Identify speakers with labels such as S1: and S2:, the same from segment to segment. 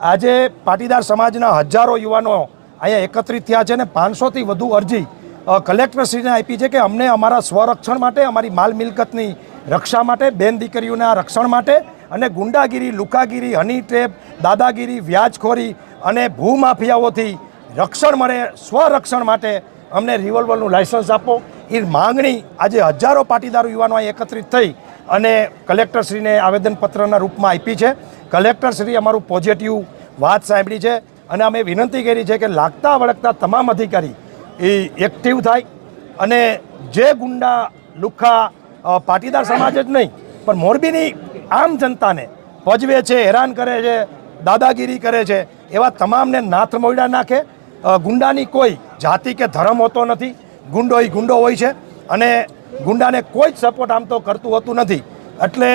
S1: આજે પાટીદાર સમાજના હજારો યુવાનો અહીંયા એકત્રિત થયા છે અને પાંચસોથી વધુ અરજી કલેક્ટરશ્રીને આપી છે કે અમને અમારા સ્વરક્ષણ માટે, અમારી માલ મિલકતની રક્ષા માટે, બેન દીકરીઓના રક્ષણ માટે અને ગુંડાગીરી, લુકાગીરી હની ટ્રેપ દાદાગીરી, વ્યાજખોરી અને ભૂમાફિયાઓથી રક્ષણ મળે, સ્વરક્ષણ માટે અમને રિવોલ્વરનું લાયસન્સ આપો. એ માંગણી આજે હજારો પાટીદારો યુવાનો એકત્રિત થઈ અને કલેક્ટરશ્રીને આવેદનપત્રના રૂપમાં આપી છે. કલેક્ટરશ્રી અમારું પોઝિટિવ વાત સાંભળી છે અને અમે વિનંતી કરી છે કે લાગતા વળગતા તમામ અધિકારી એ એક્ટિવ થાય અને જે ગુંડા લુખ્ખા પાટીદાર સમાજ જ નહીં, પણ મોરબીની આમ જનતાને પજવે છે, હેરાન કરે છે, દાદાગીરી કરે છે, એવા તમામને નાથ મોડા નાખે ગુંડાની કોઈ જાતિ કે ધર્મ હોતો નથી. ગુંડો એ ગુંડો હોય છે અને ગુંડાને કોઈ જ સપોર્ટ આમ તો કરતું હોતું નથી. એટલે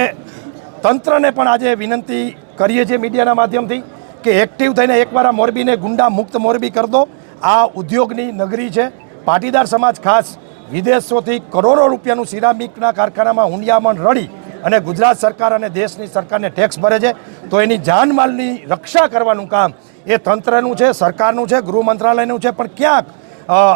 S1: તંત્રને પણ આજે વિનંતી કરીએ છીએ મીડિયાના માધ્યમથી કે એક્ટિવ થઈને એકવાર આ મોરબીને ગુંડા મુક્ત મોરબી કરી દો. આ ઉદ્યોગની નગરી છે. પાટીદાર સમાજ ખાસ વિદેશોથી કરોડો રૂપિયાનું સિરામિકના કારખાનામાં હુંડિયામણ રડી અને ગુજરાત સરકાર અને દેશની સરકારને ટેક્સ ભરે છે તો એની જાનમાલની રક્ષા કરવાનું કામ એ તંત્રનું છે સરકારનું છે ગૃહ મંત્રાલયનું છે પણ ક્યાંક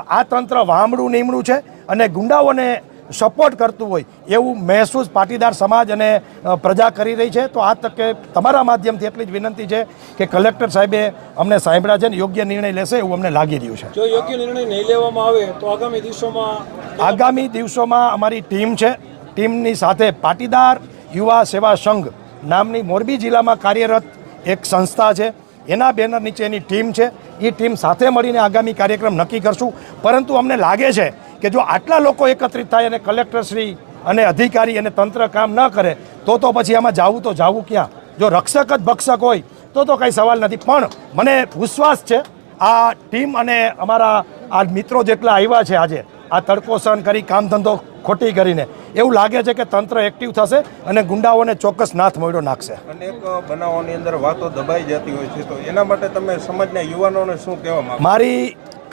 S1: આ તંત્ર વામડું નીમડું છે અને ગુંડાઓને સપોર્ટ કરતું હોય એવું મહેસૂસ પાટીદાર સમાજ અને પ્રજા કરી રહી છે તો આ તકે તમારા માધ્યમથી એટલી જ વિનંતી છે કે કલેક્ટર સાહેબે અમને સાંભળ્યા છે ને યોગ્ય નિર્ણય લેશે એવું અમને લાગી રહ્યું છે.
S2: જો યોગ્ય નિર્ણય નહીં લેવામાં આવે તો આગામી દિવસોમાં
S1: આગામી દિવસોમાં અમારી ટીમ છે ટીમની સાથે પાટીદાર યુવા સેવા સંઘ નામની મોરબી જિલ્લામાં કાર્યરત એક સંસ્થા છે. એના બેનર નીચેની ટીમ છે. એ ટીમ સાથે મળીને આગામી કાર્યક્રમ નક્કી કરશું. પરંતુ અમને લાગે છે કે જો આટલા લોકો એકત્રિત થાય અને કલેક્ટરશ્રી અને અધિકારી અને તંત્ર કામ ન કરે, તો તો પછી આમાં જાવું તો જાવું ક્યાં? જો રક્ષક જ ભક્ષક હોય, તો તો કાંઈ સવાલ નથી. પણ મને વિશ્વાસ છે, આ ટીમ અને અમારા આ મિત્રો જેટલા આવ્યા છે આજે આ તડકો સહન કરી કામ ધંધો ખોટી કરીને. એવું લાગે છે કે તંત્ર એક્ટિવ થશે અને ગુંડાઓને ચોક્કસ નાથ મોડ્યો નાખશે.
S3: અનેક બનાવોની અંદર વાતો દબાઈ જતી હોય છે તો એના માટે તમે સમાજના યુવાનોને શું કહેવા માંગો?
S1: મારી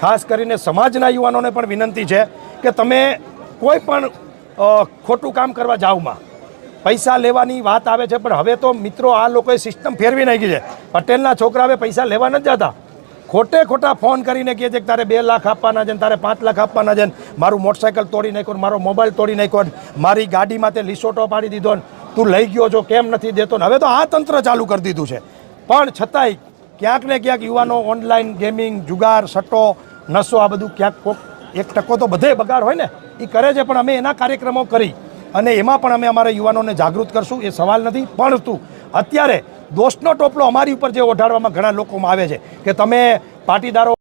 S1: ખાસ કરીને સમાજના યુવાનોને પણ વિનંતી છે કે તમે કોઈ પણ ખોટું કામ કરવા જાવમાં પૈસા લેવાની વાત આવે છે પણ હવે તો મિત્રો આ લોકોએ સિસ્ટમ ફેરવી નાખી છે. પટેલના છોકરા હવે પૈસા લેવા નથી જતા. ખોટે ખોટા ફોન કરીને કહે છે કે તારે બે લાખ આપવાના છે ને તારે પાંચ લાખ આપવાના છે ને મારું મોટરસાઇકલ તોડી નાખ્યો મારો મોબાઈલ તોડી નાખ્યો મારી ગાડીમાં તે લીસોટો પાડી દીધો ને તું લઈ ગયો છો, કેમ નથી દેતો ને હવે તો આ તંત્ર ચાલુ કરી દીધું છે. પણ છતાંય ક્યાંક ને ક્યાંક યુવાનો ઓનલાઈન ગેમિંગ, જુગાર, સટ્ટો નશો આ બધું ક્યાંક કોક એક ટકો તો બધે બગાડ હોય ને એ કરે છે, પણ અમે એના કાર્યક્રમો કરી અને એમાં પણ અમે અમારા યુવાનોને જાગૃત કરશું, એ સવાલ નથી, પણ તું અત્યારે દોષનો ટોપલો અમારી ઉપર જે ઓઢાડવામાં ઘણા લોકોમાં આવે છે કે તમે પાટીદારો